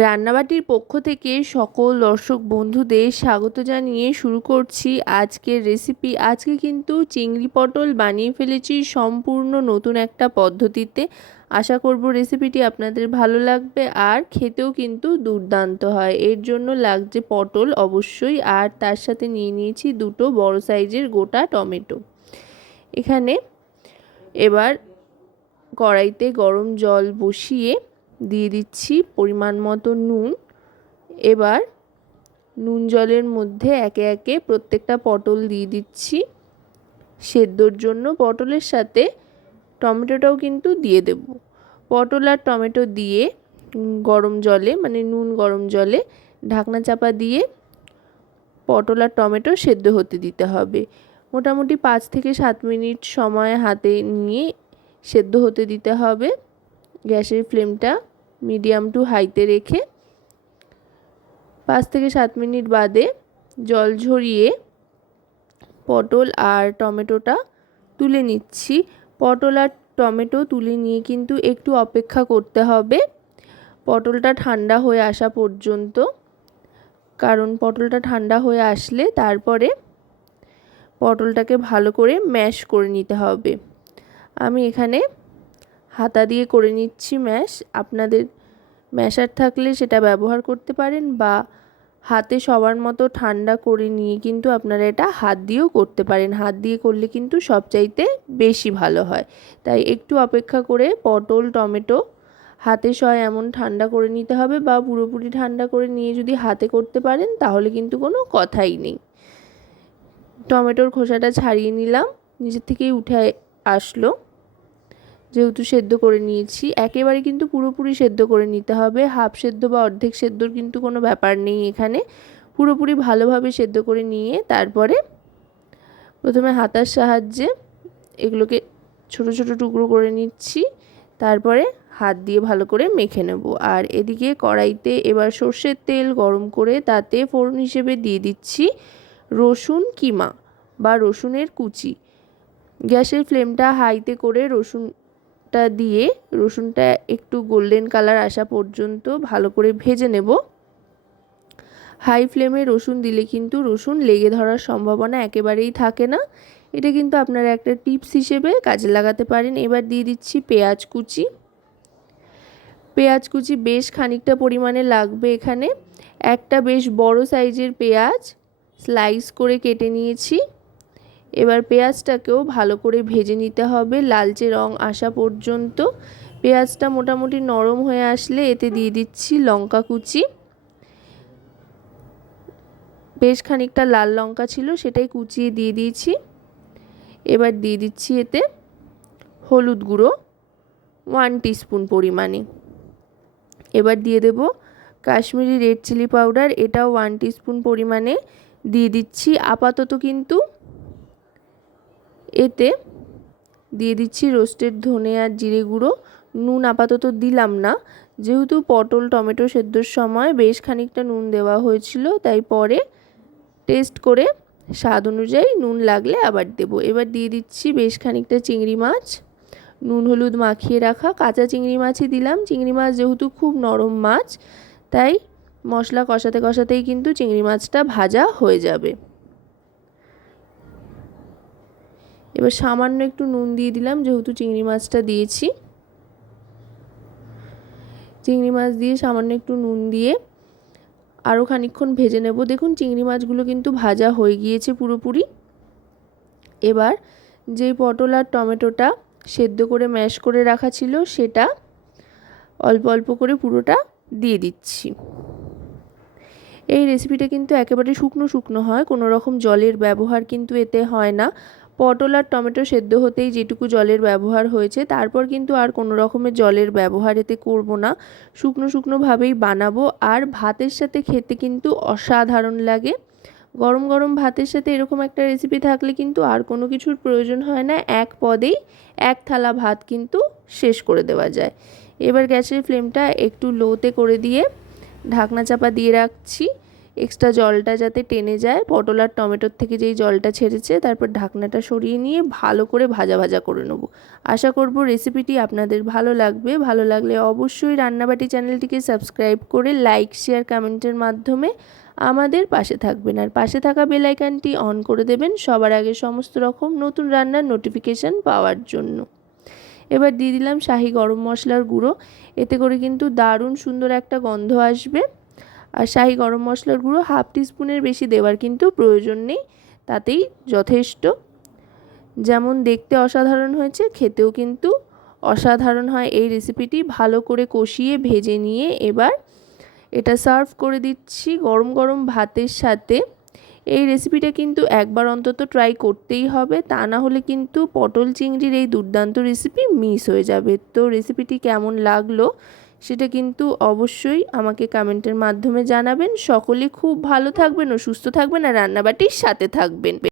রান্নাবাটির পক্ষ থেকে সকল দর্শক বন্ধুদের স্বাগত জানিয়ে শুরু করছি আজকের রেসিপি। আজকে কিন্তু চিংড়ি পটল বানিয়ে ফেলেছি সম্পূর্ণ নতুন একটা পদ্ধতিতে। আশা করব রেসিপিটি আপনাদের ভালো লাগবে আর খেতেও কিন্তু দুর্দান্ত হয়। এর জন্য লাগছে পটল অবশ্যই আর তার সাথে নিয়ে নিয়েছি দুটো বড় সাইজের গোটা টমেটো। এখানে এবার কড়াইতে গরম জল বসিয়ে দিয়ে দিচ্ছি পরিমাণ মতো নুন। এবার নুন জলের মধ্যে একে একে প্রত্যেকটা পটল দিয়ে দিচ্ছি। সেদ্ধর জন্য পটলের সাথে টমেটোটাও কিন্তু দিয়ে দেব। পটল আর টমেটো দিয়ে গরম জলে মানে নুন গরম জলে ঢাকনা চাপা দিয়ে পটল আর টমেটো সেদ্ধ হতে দিতে হবে। মোটামুটি পাঁচ থেকে সাত মিনিট সময় হাতে নিয়ে সেদ্ধ হতে দিতে হবে। গ্যাসের ফ্লেমটা মিডিয়াম টু হাইতে রেখে পাঁচ থেকে সাত মিনিট বাদে জল ঝরিয়ে পটল আর টমেটোটা তুলে নিচ্ছি। পটল আর টমেটো তুলে নিয়ে কিন্তু একটু অপেক্ষা করতে হবে। পটলটা ঠান্ডা হয়ে আসা পর্যন্ত, কারণ পটলটা ঠান্ডা হয়ে আসলে তারপরে পটলটাকে ভালো করে ম্যাশ করে নিতে হবে। আমি এখানে হাতা দিয়ে করে নিচ্ছি ম্যাশ। আপনাদের ম্যাশার থাকলে সেটা ব্যবহার করতে পারেন বা হাতে সবার মতো ঠান্ডা করে নিয়ে কিন্তু আপনারা এটা হাত দিয়েও করতে পারেন। হাত দিয়ে করলে কিন্তু সবচাইতে বেশি ভালো হয়। তাই একটু অপেক্ষা করে পটল, টমেটো হাতে সয় এমন ঠান্ডা করে নিতে হবে বা পুরোপুরি ঠান্ডা করে নিয়ে যদি হাতে করতে পারেন তাহলে কিন্তু কোনো কথাই নেই। টমেটোর খোসাটা ছাড়িয়ে নিলাম। নিজের থেকেই উঠে আসলো। যেহেতু সেদ্ধ করে নিয়েছি, একেবারে কিন্তু পুরোপুরি সেদ্ধ করে নিতে হবে। হাফ সেদ্ধ বা অর্ধেক সেদ্ধর কিন্তু কোনো ব্যাপার নেই এখানে। পুরোপুরি ভালোভাবে সেদ্ধ করে নিয়ে তারপরে প্রথমে হাতার সাহায্যে এগুলোকে ছোট ছোট টুকরো করে নিচ্ছি। তারপরে হাত দিয়ে ভালো করে মেখে নেব। আর এদিকে কড়াইতে এবার সর্ষের তেল গরম করে তাতে ফোড়ন হিসেবে দিয়ে দিচ্ছি রসুন, কিমা বা রসুনের কুচি। গ্যাসের ফ্লেমটা হাইতে করে রসুন রসুনটা দিয়ে রসুনটা একটু গোল্ডেন কালার আসা পর্যন্ত ভালো করে ভেজে নেব। হাই ফ্লেমে রসুন দিলে কিন্তু রসুন লেগে ধরার সম্ভাবনা একেবারেই থাকে না। এটা কিন্তু আপনারা একটা টিপস হিসেবে কাজে লাগাতে পারেন। এবার দিয়ে দিচ্ছি পেঁয়াজ কুচি। পেঁয়াজ কুচি বেশ খানিকটা পরিমাণে লাগবে এখানে। একটা বেশ বড় সাইজের পেঁয়াজ স্লাইস করে কেটে নিয়েছি। এবার পেঁয়াজটাকেও ভালো করে ভেজে নিতে হবে। লালচে রং আসা পর্যন্ত। পেঁয়াজটা মোটামুটি নরম হয়ে আসলে এতে দিয়ে দিচ্ছি লঙ্কা কুচি। বেশ খানিকটা লাল লঙ্কা ছিল, সেটাই কুচিয়ে দিয়ে দিয়েছি। এবার দিয়ে দিচ্ছি এতে হলুদ গুঁড়ো ওয়ান টিস্পুন পরিমাণে। এবার দিয়ে দেব কাশ্মীরি রেড চিলি পাউডার। এটাও ওয়ান টিস্পুন পরিমাণে। দিয়ে দিচ্ছি আপাতত কিন্তু এতে দিয়ে দিচ্ছি রোস্টেড ধনে আর জিরে গুঁড়ো। নুন আপাতত দিলাম না। যেহেতু পটল, টমেটো সেদ্ধর সময় বেশ খানিকটা নুন দেওয়া হয়েছিল, তাই পরে টেস্ট করে স্বাদ অনুযায়ী নুন লাগলে আবার দেব। এবার দিয়ে দিচ্ছি বেশ খানিকটা চিংড়ি মাছ। নুন হলুদ মাখিয়ে রাখা কাঁচা চিংড়ি মাছই দিলাম। চিংড়ি মাছ যেহেতু খুব নরম মাছ, তাই মশলা কষাতে কষাতেই কিন্তু চিংড়ি মাছটা ভাজা হয়ে যাবে। এবার সামান্য একটু নুন দিয়ে দিলাম, যেহেতু চিংড়ি মাছটা দিয়েছি। চিংড়ি মাছ দিয়ে সামান্য একটু নুন দিয়ে আরও খানিক্ষণ ভেজে নেব। দেখুন, চিংড়ি মাছগুলো কিন্তু ভাজা হয়ে গিয়েছে পুরোপুরি। এবার যেই পটল আর টমেটোটা সেদ্ধ করে, ম্যাশ করে রাখা ছিল, সেটা অল্প অল্প করে পুরোটা দিয়ে দিচ্ছি। এই রেসিপিটা কিন্তু একেবারে শুকনো শুকনো হয়, কোনো রকম জলের ব্যবহার কিন্তু এতে হয় না। পটল আর টমেটো সেদ্ধ হতেই যেটুকু জলের ব্যবহার হয়েছে, তারপর কিন্তু আর কোনো রকমের জলের ব্যবহার এতে করব না। শুকনো শুকনোভাবেই বানাবো আর ভাতের সাথে খেতে কিন্তু অসাধারণ লাগে। গরম গরম ভাতের সাথে এরকম একটা রেসিপি থাকলে কিন্তু আর কোনো কিছুর প্রয়োজন হয় না, এক পদেই এক থালা ভাত কিন্তু শেষ করে দেওয়া যায়। এবার গ্যাসের ফ্লেমটা একটু লোতে করে দিয়ে ঢাকনা চাপা দিয়ে রাখছি। এক্সট্রা জলটা যাতে টেনে যায়, পটল আর টমেটোর থেকে যেই জলটা ছেড়েছে, তারপর ঢাকনাটা সরিয়ে নিয়ে ভালো করে ভাজা ভাজা করে নেব। আশা করব রেসিপিটি আপনাদের ভালো লাগবে। ভালো লাগলে অবশ্যই রান্নাবাটি চ্যানেলটিকে সাবস্ক্রাইব করে লাইক, শেয়ার, কমেন্টের মাধ্যমে আমাদের পাশে থাকবেন। আর পাশে থাকা বেল আইকনটি অন করে দেবেন সবার আগে সমস্ত রকম নতুন রান্নার নোটিফিকেশান পাওয়ার জন্য। এবার দিয়ে দিলাম শাহি গরম মশলার গুঁড়ো। এতে করে কিন্তু দারুণ সুন্দর একটা গন্ধ আসবে। আর শাহি গরম মশলার গুঁড়ো হাফ টিস্পুনের বেশি দেওয়ার কিন্তু প্রয়োজন নেই, তাতেই যথেষ্ট। যেমন দেখতে অসাধারণ হয়েছে, খেতেও কিন্তু অসাধারণ হয় এই রেসিপিটি ভালো করে কষিয়ে ভেজে নিয়ে এবার এটা সার্ভ করে দিচ্ছি গরম গরম ভাতের সাথে। এই রেসিপিটা কিন্তু একবার অন্তত ট্রাই করতেই হবে, তা না হলে কিন্তু পটল চিংড়ির এই দুর্দান্ত রেসিপি মিস হয়ে যাবে। তো রেসিপিটি কেমন লাগল? সেটা কিন্তু অবশ্যই আমাকে কমেন্টের মাধ্যমে জানাবেন। সকলে খুব ভালো থাকবেন ও সুস্থ থাকবেন আর রান্নাবাটির সাথে থাকবেন।